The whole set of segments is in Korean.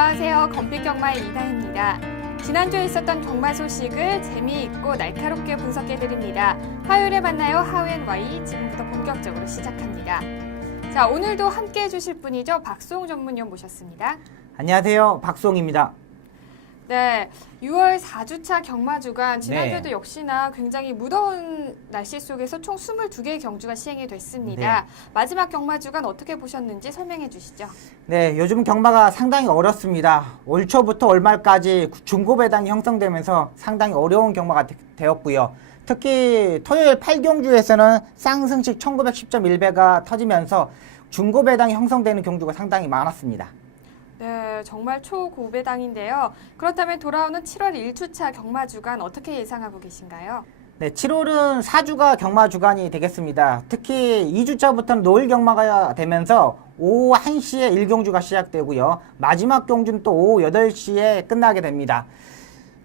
안녕하세요. 건빛경마의 이다혜입니다. 지난주에 있었던 경마 소식을 재미있고 날카롭게 분석해드립니다. 화요일에 만나요. 하우앤와이 지금부터 본격적으로 시작합니다. 자, 오늘도 함께해 주실 분이죠. 박수홍 전문위원 모셨습니다. 안녕하세요. 박수홍입니다. 네, 6월 4주차 경마 주간 지난주에도 역시나 굉장히 무더운 날씨 속에서 총 22개의 경주가 시행이 됐습니다. 마지막 경마 주간 어떻게 보셨는지 설명해 주시죠. 네, 요즘 경마가 상당히 어렵습니다. 올 초부터 올 말까지 중고배당이 형성되면서 상당히 어려운 경마가 되었고요. 특히 토요일 8경주에서는 쌍승식 1910.1배가 터지면서 중고배당이 형성되는 경주가 상당히 많았습니다. 네, 정말 초고배당인데요. 그렇다면 돌아오는 7월 1주차 경마 주간 어떻게 예상하고 계신가요? 네, 7월은 4주가 경마 주간이 되겠습니다. 특히 2주차부터는 노을 경마가 되면서 오후 1시에 1경주가 시작되고요. 마지막 경주는 또 오후 8시에 끝나게 됩니다.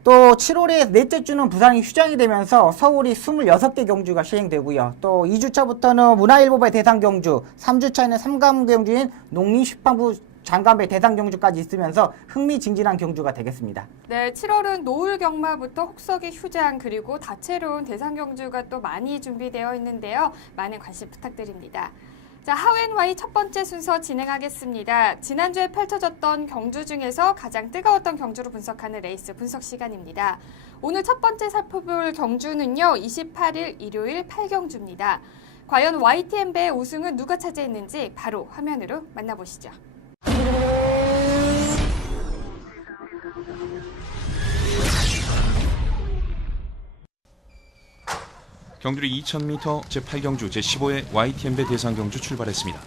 또 7월의 넷째 주는 부산이 휴장이 되면서 서울이 26개 경주가 시행되고요. 또 2주차부터는 문화일보의 대상 경주, 3주차에는 삼감 경주인 농림식품부 장관배 대상 경주까지 있으면서 흥미진진한 경주가 되겠습니다. 네, 7월은 노을 경마부터 혹서기 휴장 그리고 다채로운 대상 경주가 또 많이 준비되어 있는데요. 많은 관심 부탁드립니다. 자, 하우앤와이 첫 번째 순서 진행하겠습니다. 지난주에 펼쳐졌던 경주 중에서 가장 뜨거웠던 경주로 분석하는 레이스 분석 시간입니다. 오늘 첫 번째 살펴볼 경주는요. 28일 일요일 8경주입니다. 과연 YTN배의 우승은 누가 차지했는지 바로 화면으로 만나보시죠. 경주리 2000m 제8경주 제15회 YTN배 대상경주 출발했습니다.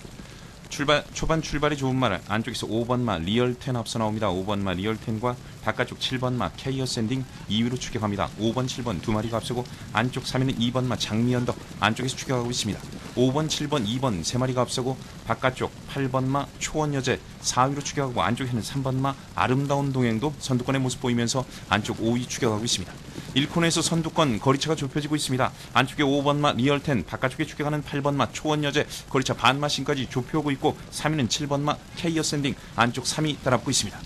초반 출발이 좋은 말 안쪽에서 5번마 리얼텐 앞서 나옵니다. 5번마 리얼텐과 바깥쪽 7번마 케이어샌딩 2위로 추격합니다. 5번, 7번 두 마리가 앞서고 안쪽 3위는 2번마 장미언덕 안쪽에서 추격하고 있습니다. 5번, 7번, 2번 세 마리가 앞서고 바깥쪽 8번마 초원여제 4위로 추격하고 안쪽에는 3번마 아름다운 동행도 선두권의 모습 보이면서 안쪽 5위 추격하고 있습니다. 1코너에서 선두권 거리차가 좁혀지고 있습니다. 안쪽에 5번마 리얼텐, 바깥쪽에 추격하는 8번마 초원여제 거리차 반마신까지 좁혀오고 있고 3위는 7번마 케이어샌딩 안쪽 3위 따라붙고 있습니다.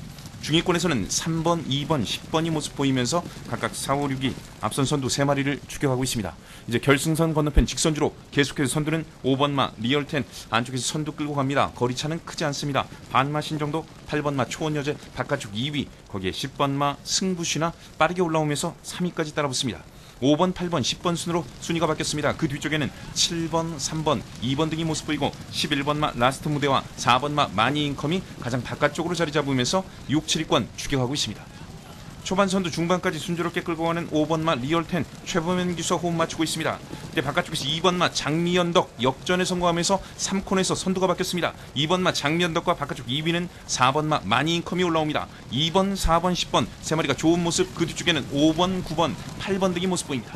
중위권에서는 3번, 2번, 10번이 모습 보이면서 각각 4, 5, 6위 앞선 선두 3마리를 추격하고 있습니다. 이제 결승선 건너편 직선주로 계속해서 선두는 5번마 리얼텐 안쪽에서 선두 끌고 갑니다. 거리차는 크지 않습니다. 반마신 정도 8번마 초원여제 바깥쪽 2위 거기에 10번마 승부시나 빠르게 올라오면서 3위까지 따라붙습니다. 5번, 8번, 10번 순으로 순위가 바뀌었습니다. 그 뒤쪽에는 7번, 3번, 2번 등이 모습 보이고 11번마 라스트 무대와 4번마 마니인컴이 가장 바깥쪽으로 자리 잡으면서 6, 7위권 추격하고 있습니다. 초반 선두 중반까지 순조롭게 끌고 가는 5번마 리얼텐 최범현 기수와 호흡 맞추고 있습니다. 이제 바깥쪽에서 2번마 장미연덕 역전에 성공하면서 3코너에서 선두가 바뀌었습니다. 2번마 장미연덕과 바깥쪽 2위는 4번마 마니인컴이 올라옵니다. 2번, 4번, 10번 세 마리가 좋은 모습, 그 뒤쪽에는 5번, 9번, 8번 등이 모습 보입니다.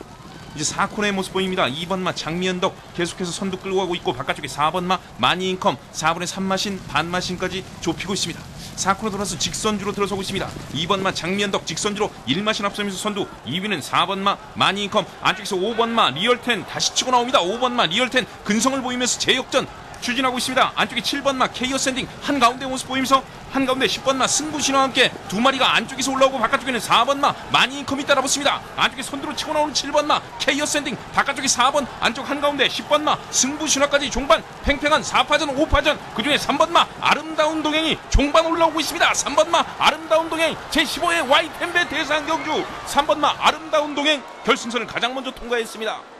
이제 4코너의 모습 보입니다. 2번마 장미연덕 계속해서 선두 끌고 가고 있고 바깥쪽에 4번마 마니인컴 4분의 3마신 반마신까지 좁히고 있습니다. 4코너 돌아서 직선주로 들어서고 있습니다. 2번마 장미연덕 직선주로 1마신 앞서면서 선두, 2위는 4번마 마니인컴 안쪽에서 5번마 리얼텐 다시 치고 나옵니다. 5번마 리얼텐 근성을 보이면서 재역전 추진하고 있습니다. 안쪽에 7번마 케이어샌딩 한가운데 모습 보이면서 한가운데 10번마 승부신화와 함께 두 마리가 안쪽에서 올라오고 바깥쪽에는 4번마 마니인컴이 따라붙습니다. 안쪽에 선두로 치고 나오는 7번마 케이어샌딩 바깥쪽에 4번 안쪽 한가운데 10번마 승부신화까지 종반 팽팽한 4파전 5파전 그중에 3번마 아름다운 동행이 종반 올라오고 있습니다. 3번마 아름다운 동행 제15회 YTN배 대상경주 3번마 아름다운 동행 결승선을 가장 먼저 통과했습니다.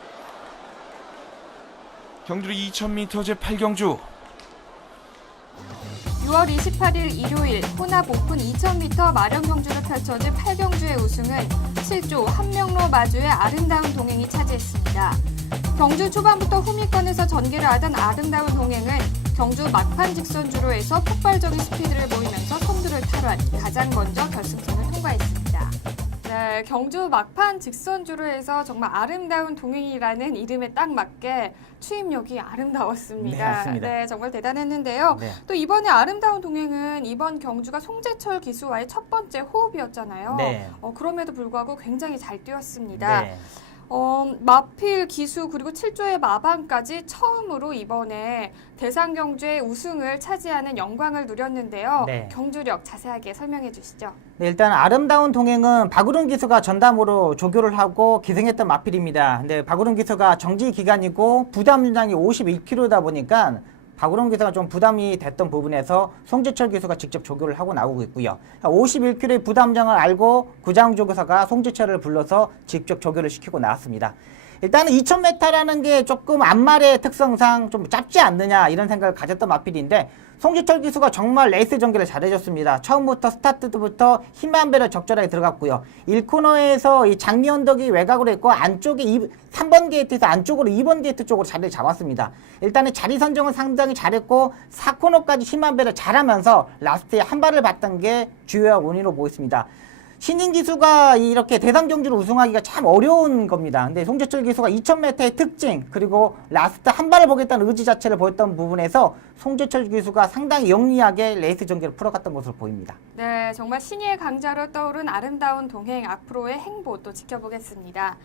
경주리 2000m 제8경주 6월 28일 일요일 혼합 오픈 2000m 마련 경주를 펼쳐진 8경주의 우승은 7조 한명로 마주의 아름다운 동행이 차지했습니다. 경주 초반부터 후미권에서 전개를 하던 아름다운 동행은 경주 막판 직선주로 해서 폭발적인 스피드를 보이면서 선두를 탈환, 가장 먼저 결승선을 통과했습니다. 네, 경주 막판 직선주로 해서 정말 아름다운 동행이라는 이름에 딱 맞게 추임력이 아름다웠습니다. 네, 맞습니다. 네, 정말 대단했는데요. 네. 또 이번에 아름다운 동행은 이번 경주가 송재철 기수와의 첫 번째 호흡이었잖아요. 네. 그럼에도 불구하고 굉장히 잘 뛰었습니다. 네. 마필 기수 그리고 7조의 마방까지 처음으로 이번에 대상경주의 우승을 차지하는 영광을 누렸는데요. 네. 경주력 자세하게 설명해 주시죠. 네, 일단 아름다운 동행은 박우름 기수가 전담으로 조교를 하고 기승했던 마필입니다. 근데 박우름 기수가 정지 기간이고 부담 중량이 51kg다 보니까 박우름 기수가 좀 부담이 됐던 부분에서 송재철 기수가 직접 조교를 하고 나오고 있고요. 51kg의 부담장을 알고 구장 조교사가 송재철을 불러서 직접 조교를 시키고 나왔습니다. 일단은 2000m라는 게 조금 앞말의 특성상 좀 짧지 않느냐 이런 생각을 가졌던 마필인데 송재철 기수가 정말 레이스 전개를 잘해줬습니다. 처음부터 스타트부터 힘한 배로 적절하게 들어갔고요. 1코너에서 이 장미 언덕이 외곽으로 있고 안쪽에 3번 게이트에서 안쪽으로 2번 게이트 쪽으로 자리를 잡았습니다. 일단은 자리 선정을 상당히 잘했고 4코너까지 힘한 배를 잘하면서 라스트에 한 발을 봤던 게 주요한 원인으로 보고 있습니다. 신인 기수가 이렇게 대상 경주를 우승하기가 참 어려운 겁니다. 근데 송재철 기수가 2000m의 특징 그리고 라스트 한 발을 보겠다는 의지 자체를 보였던 부분에서 송재철 기수가 상당히 영리하게 레이스 전개를 풀어갔던 것으로 보입니다. 네, 정말 신예의 강자로 떠오른 아름다운 동행 앞으로의 행보 또 지켜보겠습니다.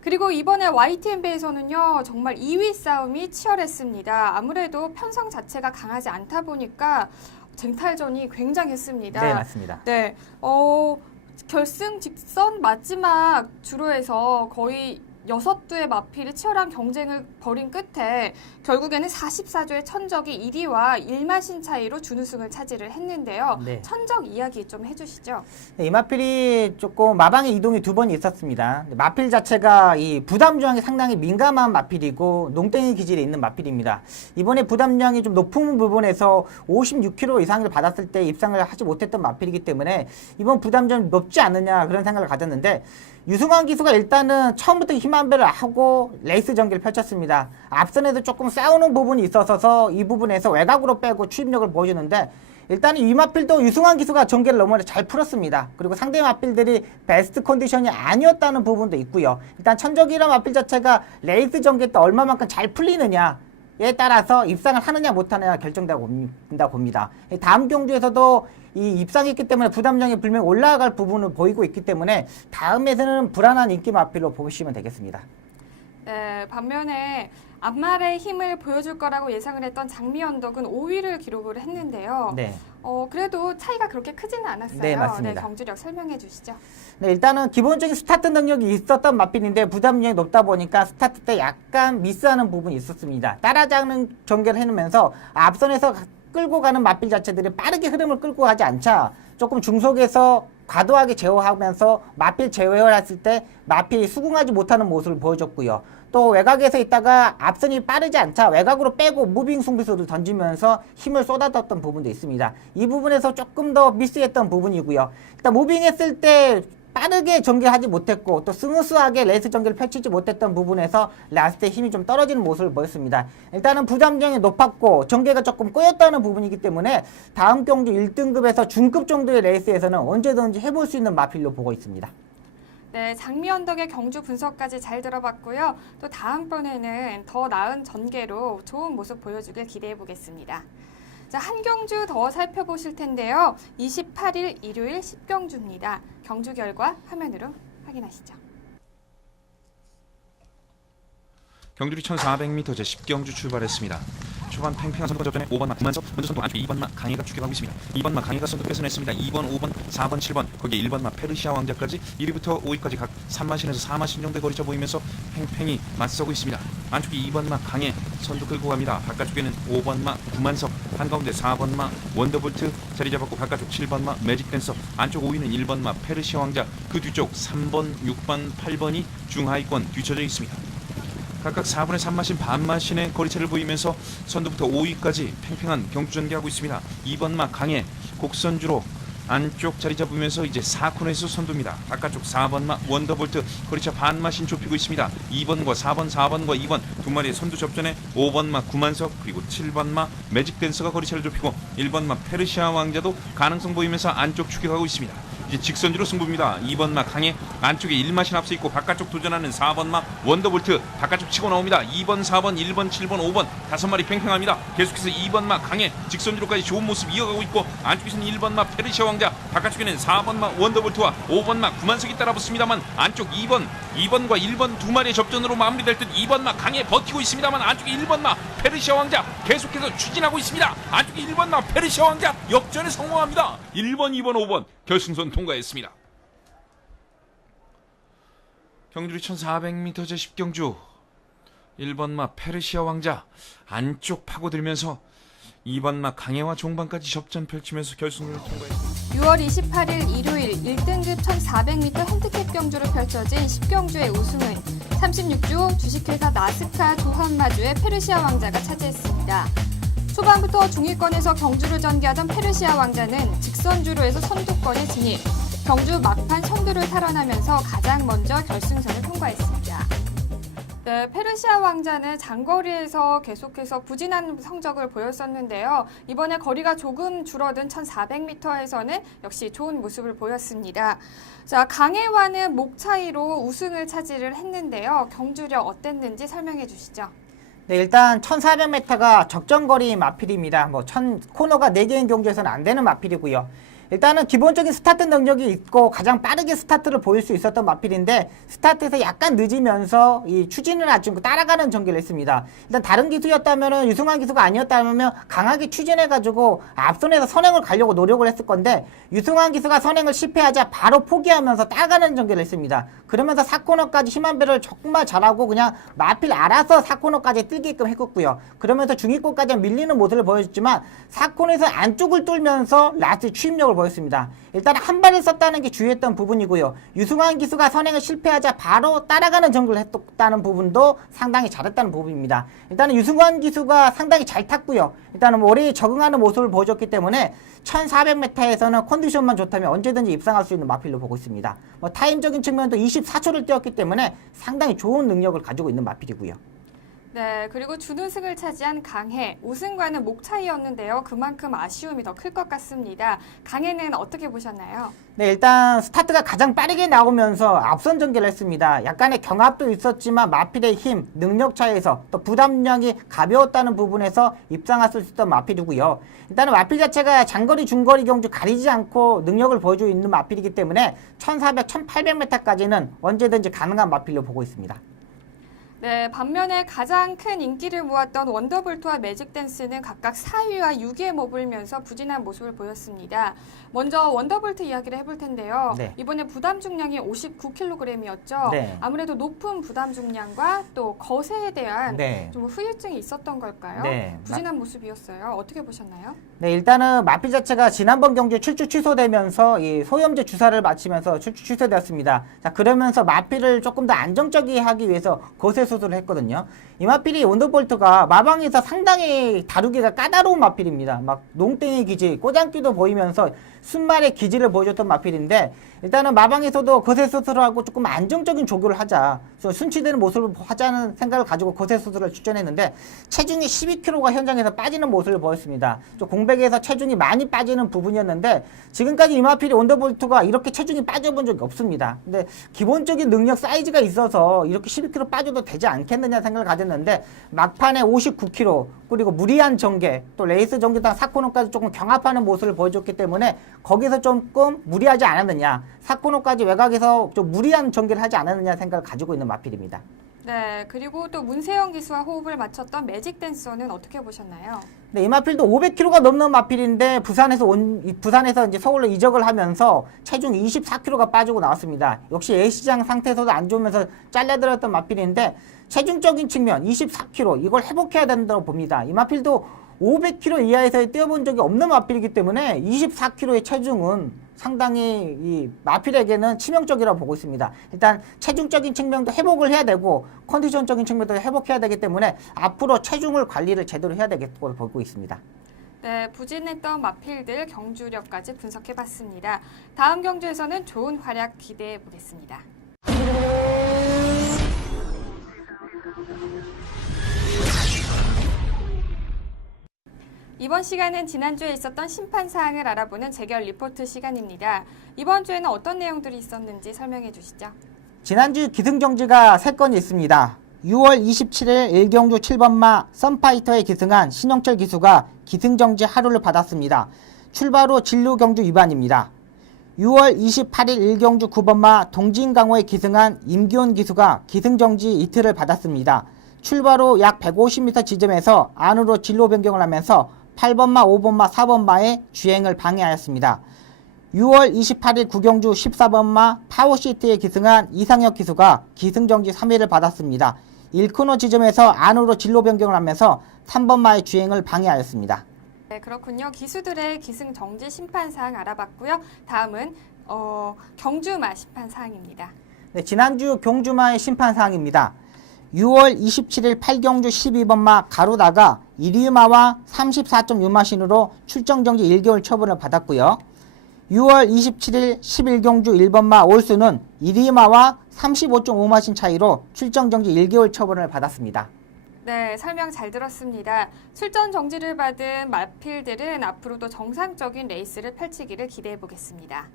그리고 이번에 YTN배에서는요 정말 2위 싸움이 치열했습니다. 아무래도 편성 자체가 강하지 않다 보니까 쟁탈전이 굉장했습니다. 네, 맞습니다. 네, 결승 직선 마지막 주로에서 거의 6두의 마필이 치열한 경쟁을 벌인 끝에 결국에는 44조의 천적이 1위와 1마신 차이로 준우승을 차지를 했는데요. 네. 천적 이야기 좀 해주시죠. 네, 이 마필이 조금 마방의 이동이 2번 있었습니다. 마필 자체가 이 부담 저항이 상당히 민감한 마필이고 농땡이 기질이 있는 마필입니다. 이번에 부담 저항이 좀 높은 부분에서 56kg 이상을 받았을 때 입상을 하지 못했던 마필이기 때문에 이번 부담 저항이 높지 않느냐 그런 생각을 가졌는데 유승환 기수가 일단은 처음부터 힘한 배를 하고 레이스 전개를 펼쳤습니다. 앞선에도 조금 싸우는 부분이 있어서 이 부분에서 외곽으로 빼고 추입력을 보여주는데 일단은 이 마필도 유승환 기수가 전개를 너무나 잘 풀었습니다. 그리고 상대 마필들이 베스트 컨디션이 아니었다는 부분도 있고요. 일단 천적이란 마필 자체가 레이스 전개 때 얼마만큼 잘 풀리느냐에 따라서 입상을 하느냐 못하느냐 결정된다고 봅니다. 다음 경주에서도 이 입상했기 때문에 부담량이 분명히 올라갈 부분을 보이고 있기 때문에 다음에서는 불안한 인기 마필로 보시면 되겠습니다. 네, 반면에 앞말의 힘을 보여줄 거라고 예상을 했던 장미 언덕은 5위를 기록을 했는데요. 네. 그래도 차이가 그렇게 크지는 않았어요. 네, 맞습니다. 경주력 설명해 주시죠. 네, 일단은 기본적인 스타트 능력이 있었던 마필인데 부담량이 높다 보니까 스타트 때 약간 미스하는 부분이 있었습니다. 따라잡는 전개를 해놓으면서 앞선에서 끌고 가는 마필 자체들이 빠르게 흐름을 끌고 가지 않자 조금 중속에서 과도하게 제어하면서 마필 제어를 했을 때 마필이 수긍하지 못하는 모습을 보여줬고요. 또 외곽에서 있다가 앞선이 빠르지 않자 외곽으로 빼고 무빙 승부수를 던지면서 힘을 쏟아졌던 부분도 있습니다. 이 부분에서 조금 더 미스했던 부분이고요. 일단 무빙했을 때 빠르게 전개하지 못했고 또 스무스하게 레이스 전개를 펼치지 못했던 부분에서 라스트에 힘이 좀 떨어지는 모습을 보였습니다. 일단은 부담량이 높았고 전개가 조금 꼬였다는 부분이기 때문에 다음 경주 1등급에서 중급 정도의 레이스에서는 언제든지 해볼 수 있는 마필로 보고 있습니다. 네, 장미 언덕의 경주 분석까지 잘 들어봤고요. 또 다음번에는 더 나은 전개로 좋은 모습 보여주길 기대해 보겠습니다. 자, 한 경주 더 살펴보실 텐데요. 28일 일요일 10경주입니다. 경주 결과 화면으로 확인하시죠. 경주리 1400m 제10경주 출발했습니다. 초반 팽팽한 선두가 접전에 5번마 구만석, 먼저 선두 안쪽에 2번마 강희가 추격하고 있습니다. 2번마 강희가 선두 뺏어냈습니다. 2번, 5번, 4번, 7번 거기에 1번마 페르시아 왕자까지 1위부터 5위까지 각 3마신에서 4마신 정도의 거리차 보이면서 팽팽히 맞서고 있습니다. 안쪽에 2번마 강해 선두 끌고 갑니다. 바깥쪽에는 5번마 구만석, 한가운데 4번마 원더볼트 자리 잡았고 바깥쪽 7번마 매직댄서, 안쪽 5위는 1번마 페르시아 왕자, 그 뒤쪽 3번, 6번, 8번이 중하위권 뒤쳐져 있습니다. 각각 4분의 3마신 반마신의 거리차를 보이면서 선두부터 5위까지 팽팽한 경주 전개하고 있습니다. 2번마 강해 곡선주로 안쪽 자리 잡으면서 이제 4코너에서 선두입니다. 바깥쪽 4번마 원더볼트 거리차 반마신 좁히고 있습니다. 2번과 4번, 4번과 2번 두 마리의 선두 접전에 5번마 구만석 그리고 7번마 매직댄서가 거리차를 좁히고 1번마 페르시아 왕자도 가능성 보이면서 안쪽 추격하고 있습니다. 이제 직선주로 승부입니다. 2번마 강해 안쪽에 1마신 앞서 있고 바깥쪽 도전하는 4번마 원더볼트 바깥쪽 치고 나옵니다. 2번, 4번, 1번, 7번, 5번 다섯 마리 팽팽합니다. 계속해서 2번마 강해 직선주로까지 좋은 모습 이어가고 있고 안쪽에서는 1번마 페르시아 왕자 바깥쪽에는 4번마 원더볼트와 5번마 구만석이 따라붙습니다만 안쪽 2번과 1번 두 마리의 접전으로 마무리될 듯 2번마 강해 버티고 있습니다만 안쪽에 1번마 페르시아 왕자 계속해서 추진하고 있습니다. 안쪽에 1번마 페르시아 왕자 역전에 성공합니다. 1번, 2번, 5번 결승선 통과했습니다. 경주리 1400m 제10경주 1번마 페르시아 왕자 안쪽 파고들면서 2번마 강해와 종반까지 접전 펼치면서 결승선을 통과했습니다. 6월 28일 일요일 1등급 1400m 핸디캡 경주로 펼쳐진 10경주의 우승은 36주 주식회사 나스카 두한마주의 페르시아 왕자가 차지했습니다. 초반부터 중위권에서 경주를 전개하던 페르시아 왕자는 직선주로에서 선두권에 진입, 경주 막판 선두를 탈환하면서 가장 먼저 결승선을 통과했습니다. 네, 페르시아 왕자는 장거리에서 계속해서 부진한 성적을 보였었는데요. 이번에 거리가 조금 줄어든 1400m에서는 역시 좋은 모습을 보였습니다. 자, 강해와는 목 차이로 우승을 차지를 했는데요. 경주력 어땠는지 설명해 주시죠. 네, 일단 1400m가 적정거리 마필입니다. 코너가 4개인 경주에서는 안 되는 마필이고요. 일단은 기본적인 스타트 능력이 있고 가장 빠르게 스타트를 보일 수 있었던 마필인데 스타트에서 약간 늦으면서 이 추진을 아주 따라가는 전개를 했습니다. 일단 다른 기수였다면은 유승환 기수가 아니었다면 강하게 추진해가지고 앞선에서 선행을 가려고 노력을 했을 건데 유승환 기수가 선행을 실패하자 바로 포기하면서 따라가는 전개를 했습니다. 그러면서 4코너까지 힘한 배를 정말 잘하고 그냥 마필 알아서 4코너까지 뛰게끔 했었고요. 그러면서 중위권까지 밀리는 모습을 보여줬지만 4코너에서 안쪽을 뚫면서 라스트 추임력을 보였습니다. 일단 한 발을 썼다는 게 주요했던 부분이고요. 유승환 기수가 선행을 실패하자 바로 따라가는 전개를 했다는 부분도 상당히 잘했다는 부분입니다. 일단은 유승환 기수가 상당히 잘 탔고요. 일단은 머리에 적응하는 모습을 보여줬기 때문에 1400m에서는 컨디션만 좋다면 언제든지 입상할 수 있는 마필로 보고 있습니다. 타임적인 측면도 24초를 뛰었기 때문에 상당히 좋은 능력을 가지고 있는 마필이고요. 네, 그리고 준우승을 차지한 강해, 우승과는 목 차이였는데요. 그만큼 아쉬움이 더 클 것 같습니다. 강해는 어떻게 보셨나요? 네, 일단 스타트가 가장 빠르게 나오면서 앞선 전개를 했습니다. 약간의 경합도 있었지만 마필의 힘, 능력 차이에서 또 부담량이 가벼웠다는 부분에서 입상할 수 있었던 마필이고요. 일단은 마필 자체가 장거리, 중거리 경주 가리지 않고 능력을 보여주고 있는 마필이기 때문에 1400, 1800m까지는 언제든지 가능한 마필로 보고 있습니다. 네, 반면에 가장 큰 인기를 모았던 원더볼트와 매직댄스는 각각 4위와 6위에 머물면서 부진한 모습을 보였습니다. 먼저 원더볼트 이야기를 해볼 텐데요. 네. 이번에 부담 중량이 59kg이었죠. 네. 아무래도 높은 부담 중량과 또 거세에 대한 네. 좀 후유증이 있었던 걸까요? 네. 부진한 모습이었어요. 어떻게 보셨나요? 네, 일단은 마필 자체가 지난번 경주에 출주 취소되면서 이 소염제 주사를 마치면서 출주 취소되었습니다. 자, 그러면서 마필을 조금 더 안정적이게 하기 위해서 거세 수술을 했거든요. 이 마필이 원더볼트가 마방에서 상당히 다루기가 까다로운 마필입니다. 막 농땡이 기질, 꼬장기도 보이면서 순말의 기질을 보여줬던 마필인데 일단은 마방에서도 거세 수술을 하고 조금 안정적인 조교를 하자, 순치되는 모습을 하자는 생각을 가지고 거세 수술을 추천했는데 체중이 12kg가 현장에서 빠지는 모습을 보였습니다. 좀 공백에서 체중이 많이 빠지는 부분이었는데 지금까지 이 마필이 원더볼트가 이렇게 체중이 빠져본 적이 없습니다. 근데 기본적인 능력 사이즈가 있어서 이렇게 12kg 빠져도 되지 않겠느냐 생각을 가졌는데 막판에 59kg 그리고 무리한 전개 또 레이스 전개당 4코너까지 조금 경합하는 모습을 보여줬기 때문에 거기서 조금 무리하지 않았느냐, 4코너까지 외곽에서 좀 무리한 전개를 하지 않았느냐 생각을 가지고 있는 마필입니다. 네, 그리고 또 문세영 기수와 호흡을 맞췄던 매직댄서는 어떻게 보셨나요? 네, 이 마필도 500kg가 넘는 마필인데 부산에서 이제 서울로 이적을 하면서 체중 24kg가 빠지고 나왔습니다. 역시 예시장 상태에서도 안 좋으면서 잘려들었던 마필인데 체중적인 측면 24kg 이걸 회복해야 된다고 봅니다. 이 마필도 500kg 이하에서 뛰어본 적이 없는 마필이기 때문에 24kg의 체중은 상당히 이 마필에게는 치명적이라고 보고 있습니다. 일단 체중적인 측면도 회복을 해야 되고 컨디션적인 측면도 회복해야 되기 때문에 앞으로 체중을 관리를 제대로 해야 되겠다고 보고 있습니다. 네, 부진했던 마필들 경주력까지 분석해봤습니다. 다음 경주에서는 좋은 활약 기대해 보겠습니다. 이번 시간은 지난주에 있었던 심판 사항을 알아보는 재결 리포트 시간입니다. 이번 주에는 어떤 내용들이 있었는지 설명해 주시죠. 지난주 기승정지가 3건이 있습니다. 6월 27일 1경주 7번마 썬파이터에 기승한 신영철 기수가 기승정지 하루를 받았습니다. 출발 후 진로 경주 위반입니다. 6월 28일 1경주 9번마 동진강호에 기승한 임기훈 기수가 기승정지 이틀을 받았습니다. 출발 후 약 150m 지점에서 안으로 진로 변경을 하면서 8번마, 5번마, 4번마의 주행을 방해하였습니다. 6월 28일 구경주 14번마 파워시티에 기승한 이상혁 기수가 기승정지 3회를 받았습니다. 1코너 지점에서 안으로 진로 변경을 하면서 3번마의 주행을 방해하였습니다. 네, 그렇군요. 기수들의 기승 정지 심판 사항 알아봤고요. 다음은 경주마 심판 사항입니다. 네, 지난주 경주마의 심판 사항입니다. 6월 27일 8경주 12번마 가루다가 이리마와 34.6마신으로 출정 정지 1개월 처분을 받았고요. 6월 27일 11경주 1번마 올수는 이리마와 35.5마신 차이로 출정 정지 1개월 처분을 받았습니다. 네, 설명 잘 들었습니다. 출전 정지를 받은 마필들은 앞으로도 정상적인 레이스를 펼치기를 기대해 보겠습니다.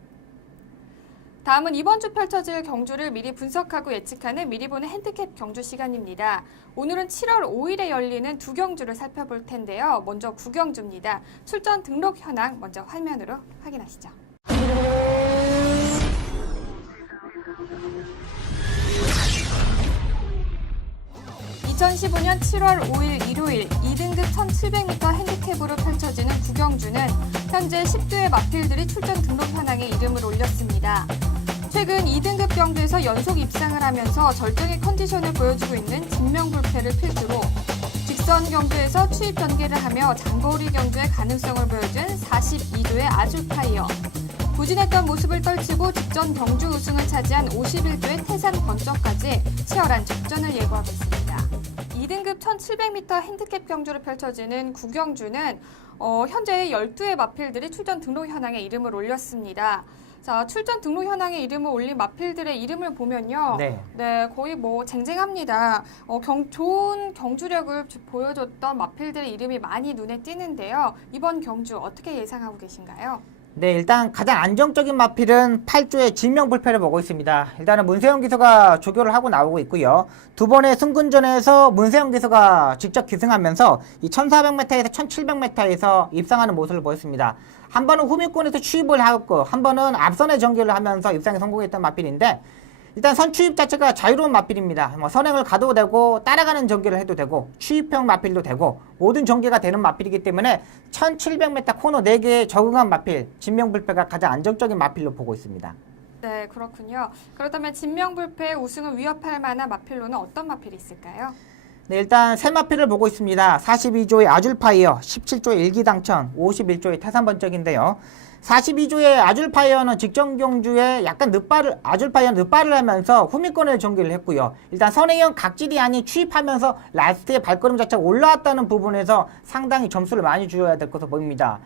다음은 이번 주 펼쳐질 경주를 미리 분석하고 예측하는 미리 보는 핸디캡 경주 시간입니다. 오늘은 7월 5일에 열리는 두 경주를 살펴볼 텐데요. 먼저 구경주입니다. 출전 등록 현황 먼저 화면으로 확인하시죠. 2015년 7월 5일 일요일 2등급 1700m 핸디캡으로 펼쳐지는 구경주는 현재 10두의 마필들이 출전 등록 현황에 이름을 올렸습니다. 최근 2등급 경주에서 연속 입상을 하면서 절정의 컨디션을 보여주고 있는 진명불패를 필두로 직선 경주에서 추입 전개를 하며 장거리 경주의 가능성을 보여준 42도의 아줄파이어, 부진했던 모습을 떨치고 직전 경주 우승을 차지한 51도의 태산 번쩍까지 치열한 접전을 예고하고 있습니다. 2등급 1700m 핸디캡 경주로 펼쳐지는 구경주는 현재 12의 마필들이 출전 등록 현황에 이름을 올렸습니다. 자, 출전 등록 현황에 이름을 올린 마필들의 이름을 보면요. 네, 거의 뭐 쟁쟁합니다. 좋은 경주력을 보여줬던 마필들의 이름이 많이 눈에 띄는데요. 이번 경주 어떻게 예상하고 계신가요? 네, 일단 가장 안정적인 마필은 8조의 진명불패를 보고 있습니다. 일단은 문세영 기수가 조교를 하고 나오고 있고요. 두 번의 승군전에서 문세영 기수가 직접 기승하면서 이 1400m에서 1700m에서 입상하는 모습을 보였습니다. 한 번은 후미권에서 추입을 하고 한 번은 앞선의 전개를 하면서 입상에 성공했던 마필인데, 일단 선 추입 자체가 자유로운 마필입니다. 뭐 선행을 가도 되고 따라가는 전개를 해도 되고 추입형 마필도 되고 모든 전개가 되는 마필이기 때문에 1700m 코너 4개에 적응한 마필 진명불패가 가장 안정적인 마필로 보고 있습니다. 네, 그렇군요. 그렇다면 진명불패의 우승을 위협할 만한 마필로는 어떤 마필이 있을까요? 네, 일단 세 마필을 보고 있습니다. 42조의 아줄파이어, 17조의 일기당천, 51조의 태산번쩍인데요. 42조의 아줄파이어는 직전 경주에 약간 아줄파이어는 늦발을 하면서 후미권을 전개를 했고요. 일단 선행형 각질이 아닌 추입하면서 라스트의 발걸음 자체가 올라왔다는 부분에서 상당히 점수를 많이 주어야 될 것으로 보입니다.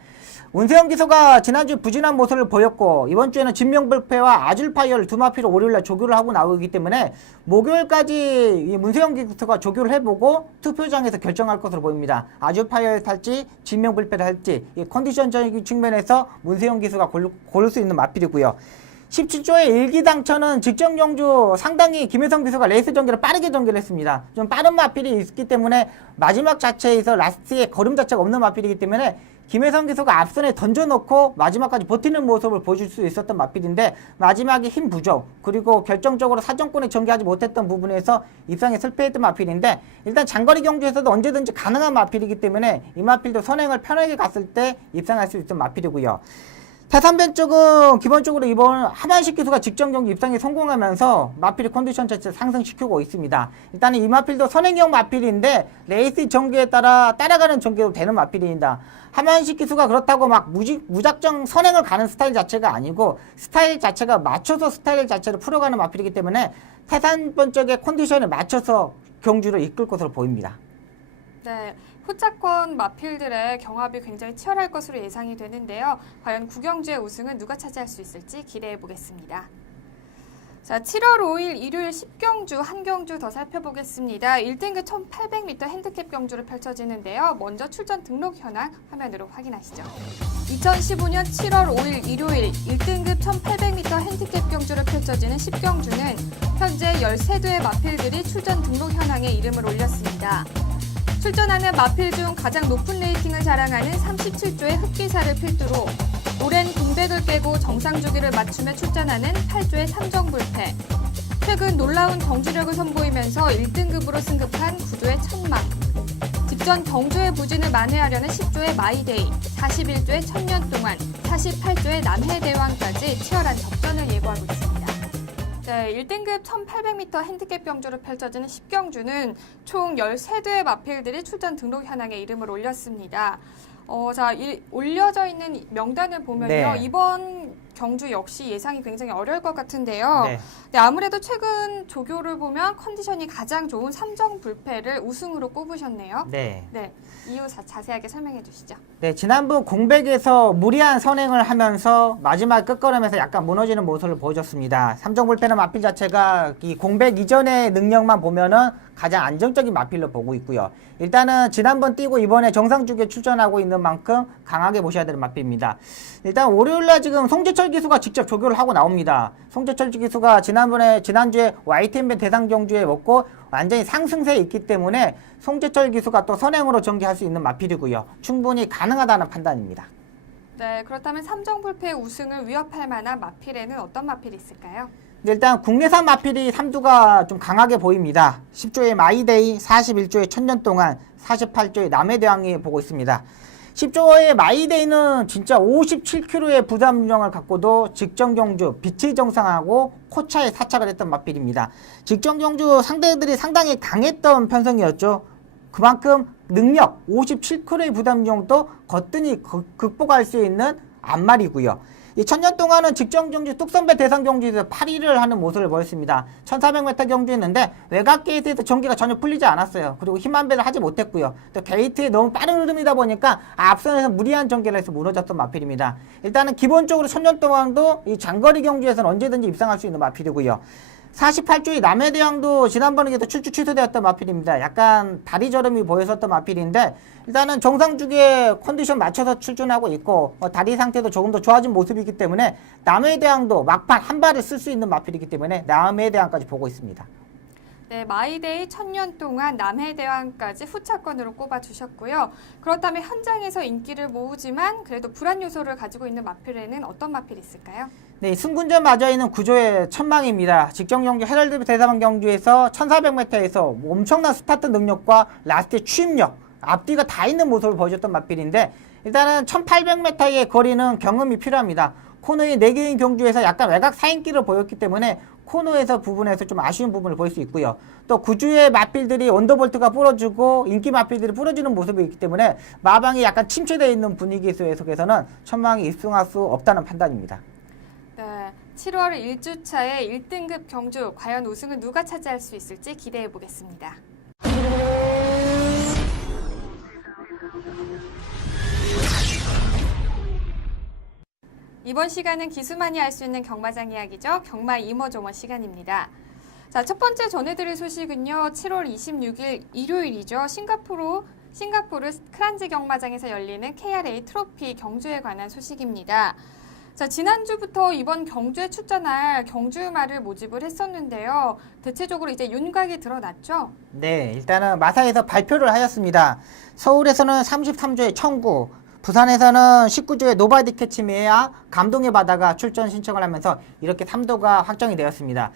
문세영 기수가 지난주 부진한 모습을 보였고 이번 주에는 진명불패와 아줄파이어를 두 마필로 월요일날 조교를 하고 나오기 때문에 목요일까지 이 문세영 기수가 조교를 해보고 투표장에서 결정할 것으로 보입니다. 아줄파이어를 탈지 진명불패를 할지 이 컨디션적인 측면에서 문세영 기수가 고를 수 있는 마필이고요. 17조의 일기당천은 직전 경주 상당히 김혜성 기수가 레이스 전개를 빠르게 전개를 했습니다. 좀 빠른 마필이 있기 때문에 마지막 자체에서 라스트에 걸음 자체가 없는 마필이기 때문에 김혜성 기수가 앞선에 던져놓고 마지막까지 버티는 모습을 보여줄 수 있었던 마필인데 마지막에 힘 부족 그리고 결정적으로 사정권에 전개하지 못했던 부분에서 입상에 실패했던 마필인데, 일단 장거리 경주에서도 언제든지 가능한 마필이기 때문에 이 마필도 선행을 편하게 갔을 때 입상할 수 있던 마필이고요. 태산변 쪽은 기본적으로 이번 하만식 기수가 직전 경기 입상에 성공하면서 마필의 컨디션 자체를 상승시키고 있습니다. 일단은 이 마필도 선행형 마필인데 레이스 전개에 따라 따라가는 전개도 되는 마필입니다. 하만식 기수가 그렇다고 막 무작정 선행을 가는 스타일 자체가 아니고 스타일 자체가 맞춰서 스타일 자체를 풀어가는 마필이기 때문에 태산변 쪽의 컨디션에 맞춰서 경주를 이끌 것으로 보입니다. 네, 후차권 마필들의 경합이 굉장히 치열할 것으로 예상이 되는데요. 과연 구경주의 우승은 누가 차지할 수 있을지 기대해 보겠습니다. 자, 7월 5일 일요일 10경주 한 경주 더 살펴보겠습니다. 1등급 1800m 핸디캡 경주로 펼쳐지는데요. 먼저 출전 등록 현황 화면으로 확인하시죠. 2015년 7월 5일 일요일 1등급 1800m 핸디캡 경주로 펼쳐지는 10경주는 현재 13대의 마필들이 출전 등록 현황에 이름을 올렸습니다. 출전하는 마필 중 가장 높은 레이팅을 자랑하는 37조의 흑기사를 필두로 오랜 공백을 깨고 정상 주기를 맞추며 출전하는 8조의 삼정불패, 최근 놀라운 경주력을 선보이면서 1등급으로 승급한 9조의 천망, 직전 경주의 부진을 만회하려는 10조의 마이데이, 41조의 천년 동안, 48조의 남해대왕까지 치열한 접전을 예고하고 있습니다. 네, 1등급 1800m 핸디캡 경주로 펼쳐지는 10경주는 총 13대의 마필들이 출전 등록 현황에 이름을 올렸습니다. 올려져 있는 명단을 보면요. 네. 이번 경주 역시 예상이 굉장히 어려울 것 같은데요. 네. 네, 아무래도 최근 조교를 보면 컨디션이 가장 좋은 삼정불패를 우승으로 꼽으셨네요. 네. 네, 이유 자세하게 설명해 주시죠. 네, 지난번 공백에서 무리한 선행을 하면서 마지막 끝걸음에서 약간 무너지는 모습을 보여줬습니다. 삼정불패는 마필 자체가 이 공백 이전의 능력만 보면은 가장 안정적인 마필로 보고 있고요. 일단은 지난번 뛰고 이번에 정상주기에 출전하고 있는 만큼 강하게 보셔야 되는 마필입니다. 일단 월요일날 지금 송재철 기수가 직접 조교를 하고 나옵니다. 송재철 기수가 지난주에 YTN 대상 경주에 먹고 완전히 상승세에 있기 때문에 송재철 기수가 또 선행으로 전개할 수 있는 마필이고요. 충분히 가능하다는 판단입니다. 네, 그렇다면 삼정불패 우승을 위협할 만한 마필에는 어떤 마필이 있을까요? 일단 국내산 마필이 삼두가 좀 강하게 보입니다. 10조의 마이데이, 41조의 천년 동안, 48조의 남해대왕이 보고 있습니다. 10조의 마이데이는 진짜 57kg의 부담력을 갖고도 직전경주 빛의 정상하고 코차에 사착을 했던 마필입니다. 직전경주 상대들이 상당히 강했던 편성이었죠. 그만큼 능력 57kg의 부담력도 거뜬히 극복할 수 있는 앞말이고요. 이 천년 동안은 직전경주 뚝선배 대상 경주에서 8위를 하는 모습을 보였습니다. 1400m 경주였는데 외곽 게이트에서 전기가 전혀 풀리지 않았어요. 그리고 힘한 배를 하지 못했고요. 또 게이트에 너무 빠른 흐름이다 보니까 앞선에서 무리한 전개를 해서 무너졌던 마필입니다. 일단은 기본적으로 천년 동안도 이 장거리 경주에서는 언제든지 입상할 수 있는 마필이고요. 48조의 남해대왕도 지난번에도 출주 취소되었던 마필입니다. 약간 다리 저름이 보였었던 마필인데 일단은 정상주기에 컨디션 맞춰서 출전하고 있고 다리 상태도 조금 더 좋아진 모습이기 때문에 남해대왕도 막판 한 발을 쓸 수 있는 마필이기 때문에 남해대왕까지 보고 있습니다. 네, 마이데이 천년 동안 남해대왕까지 후차권으로 꼽아주셨고요. 그렇다면 현장에서 인기를 모으지만 그래도 불안 요소를 가지고 있는 마필에는 어떤 마필이 있을까요? 네, 승군전 마저이는 구조의 천망입니다. 직전경주 헤럴드 대상 경주에서 1400m에서 엄청난 스타트 능력과 라스트의 추임력, 앞뒤가 다 있는 모습을 보여줬던 마필인데 일단은 1800m의 거리는 경험이 필요합니다. 코너의 4개인 경주에서 약간 외곽 사인기를 보였기 때문에 코너에서 부분에서 좀 아쉬운 부분을 볼 수 있고요. 또 구주의 마필들이 언더볼트가 부러지고 인기 마필들이 부러지는 모습이 있기 때문에 마방이 약간 침체되어 있는 분위기 속에서는 천망이 입승할 수 없다는 판단입니다. 네, 7월 1주차의 1등급 경주, 과연 우승은 누가 차지할 수 있을지 기대해 보겠습니다. 이번 시간은 기수만이 알 수 있는 경마장 이야기죠. 경마 이모저모 시간입니다. 자, 첫 번째 전해드릴 소식은요. 7월 26일 일요일이죠. 싱가포르 크란지 경마장에서 열리는 KRA 트로피 경주에 관한 소식입니다. 자, 지난주부터 이번 경주에 출전할 경주마를 모집을 했었는데요. 대체적으로 이제 윤곽이 드러났죠? 네, 일단은 마사에서 발표를 하였습니다. 서울에서는 33조의 청구, 부산에서는 19조의 노바디 캐치미와 감동의 바다가 출전 신청을 하면서 이렇게 3도가 확정이 되었습니다.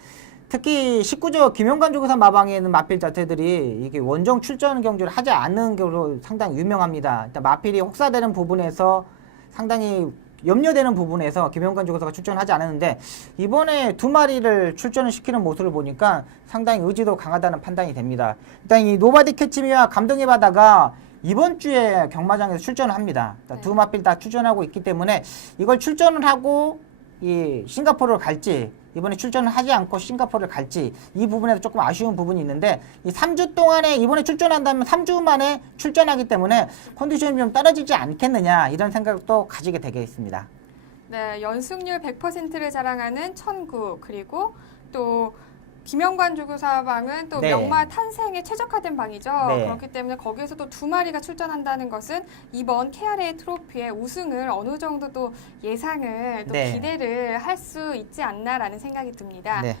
특히 19조 김용관 조교사 마방에 있는 마필 자체들이 이게 원정 출전 경주를 하지 않는 경우로 상당히 유명합니다. 일단 마필이 혹사되는 부분에서 상당히 염려되는 부분에서 김용관 조교사가 출전하지 않았는데 이번에 2마리를 출전을 시키는 모습을 보니까 상당히 의지도 강하다는 판단이 됩니다. 일단 이 노바디 캐치미와 감동의 바다가 이번 주에 경마장에서 출전을 합니다. 네. 두 마필 다 출전하고 있기 때문에 이걸 출전을 하고 이 싱가포르를 갈지 이번에 출전을 하지 않고 싱가포르를 갈지 이 부분에서 조금 아쉬운 부분이 있는데 이 3주 동안에 이번에 출전한다면 3주 만에 출전하기 때문에 컨디션이 좀 떨어지지 않겠느냐 이런 생각도 가지게 되겠습니다. 네, 연승률 100%를 자랑하는 천구, 그리고 또 김영관 조교사방은 또 네. 명마 탄생에 최적화된 방이죠. 네. 그렇기 때문에 거기에서 또 두 마리가 출전한다는 것은 이번 KRA 트로피의 우승을 어느 정도 또 예상을 또 네. 기대를 할 수 있지 않나라는 생각이 듭니다. 네.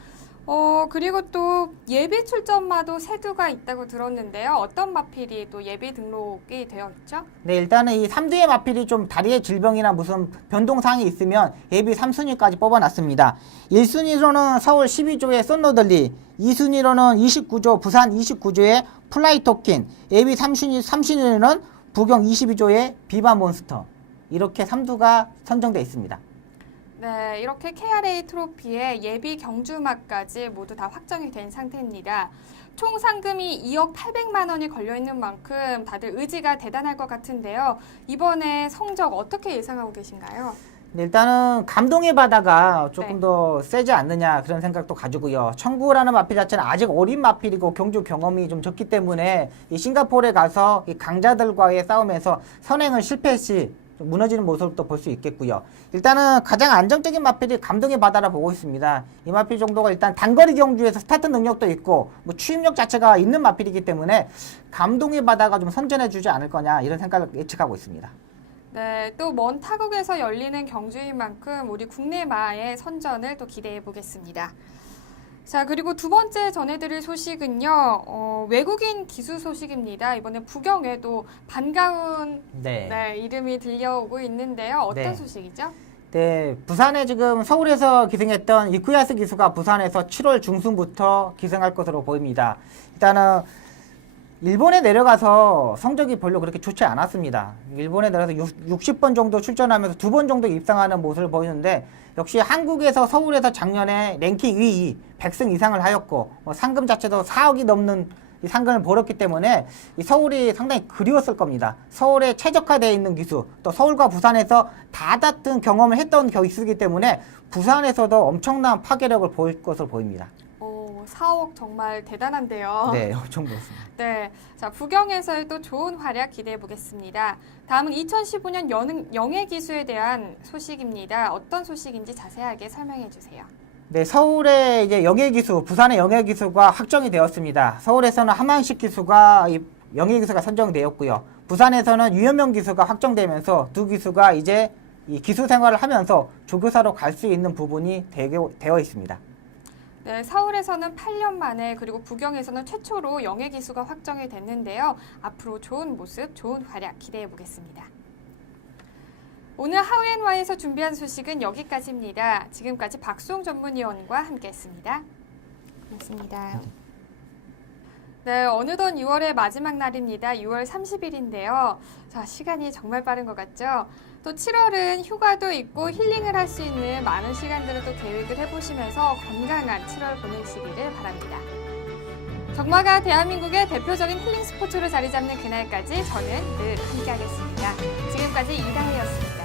그리고 또 예비 출전마도 세두가 있다고 들었는데요. 어떤 마필이 또 예비 등록이 되어 있죠? 네, 일단은 이 3두의 마필이 좀 다리의 질병이나 무슨 변동사항이 있으면 예비 3순위까지 뽑아놨습니다. 1순위로는 서울 12조의 썬로들리, 2순위로는 29조 부산 29조의 플라이토킨, 예비 3순위로는 부경 22조의 비바몬스터. 이렇게 3두가 선정되어 있습니다. 네, 이렇게 KRA 트로피의 예비 경주마까지 모두 다 확정이 된 상태입니다. 총 상금이 2억 800만 원이 걸려있는 만큼 다들 의지가 대단할 것 같은데요. 이번에 성적 어떻게 예상하고 계신가요? 네, 일단은 감동의 바다가 조금 네. 더 세지 않느냐 그런 생각도 가지고요. 청구라는 마필 자체는 아직 어린 마필이고 경주 경험이 좀 적기 때문에 이 싱가포르에 가서 이 강자들과의 싸움에서 선행을 실패시 좀 무너지는 모습도 볼 수 있겠고요. 일단은 가장 안정적인 마필이 감동의 바다라 보고 있습니다. 이 마필 정도가 일단 단거리 경주에서 스타트 능력도 있고 뭐 추임력 자체가 있는 마필이기 때문에 감동의 바다가 좀 선전해 주지 않을 거냐 이런 생각을 예측하고 있습니다. 네, 또 먼 타국에서 열리는 경주인 만큼 우리 국내마의 선전을 또 기대해 보겠습니다. 자, 그리고 두 번째 전해드릴 소식은요, 외국인 기수 소식입니다. 이번에 부경에도 반가운 이름이 들려오고 있는데요. 어떤 네. 소식이죠? 네, 부산에 지금 서울에서 기승했던 이쿠야스 기수가 부산에서 7월 중순부터 기승할 것으로 보입니다. 일단은 일본에 내려가서 성적이 별로 그렇게 좋지 않았습니다. 일본에 내려가서 60번 정도 출전하면서 2번 정도 입상하는 모습을 보이는데 역시 한국에서 서울에서 작년에 랭킹 2위 100승 이상을 하였고 상금 자체도 4억이 넘는 이 상금을 벌었기 때문에 이 서울이 상당히 그리웠을 겁니다. 서울에 최적화되어 있는 기수 또 서울과 부산에서 다같은 경험을 했던 기수이기 때문에 부산에서도 엄청난 파괴력을 보일 것으로 보입니다. 4억 정말 대단한데요. 네, 엄청 그렇습니다. 네, 자 부경에서의 또 좋은 활약 기대해 보겠습니다. 다음은 2015년 영예 기수에 대한 소식입니다. 어떤 소식인지 자세하게 설명해 주세요. 네, 서울의 이제 영예기수, 부산의 영예기수가 확정이 되었습니다. 서울에서는 함한식 기수가 영예기수가 선정되었고요. 부산에서는 유현명 기수가 확정되면서 두 기수가 이제 이 기수 생활을 하면서 조교사로 갈 수 있는 부분이 되어 있습니다. 네, 서울에서는 8년 만에 그리고 부경에서는 최초로 영예 기수가 확정이 됐는데요. 앞으로 좋은 모습, 좋은 활약 기대해 보겠습니다. 오늘 하우앤와에서 준비한 소식은 여기까지입니다. 지금까지 박수홍 전문위원과 함께했습니다. 고맙습니다. 네, 어느덧 6월의 마지막 날입니다. 6월 30일인데요. 자, 시간이 정말 빠른 것 같죠? 또 7월은 휴가도 있고 힐링을 할 수 있는 많은 시간들을 또 계획을 해보시면서 건강한 7월 보내시기를 바랍니다. 정마가 대한민국의 대표적인 힐링 스포츠로 자리 잡는 그날까지 저는 늘 함께하겠습니다. 지금까지 이다혜였습니다.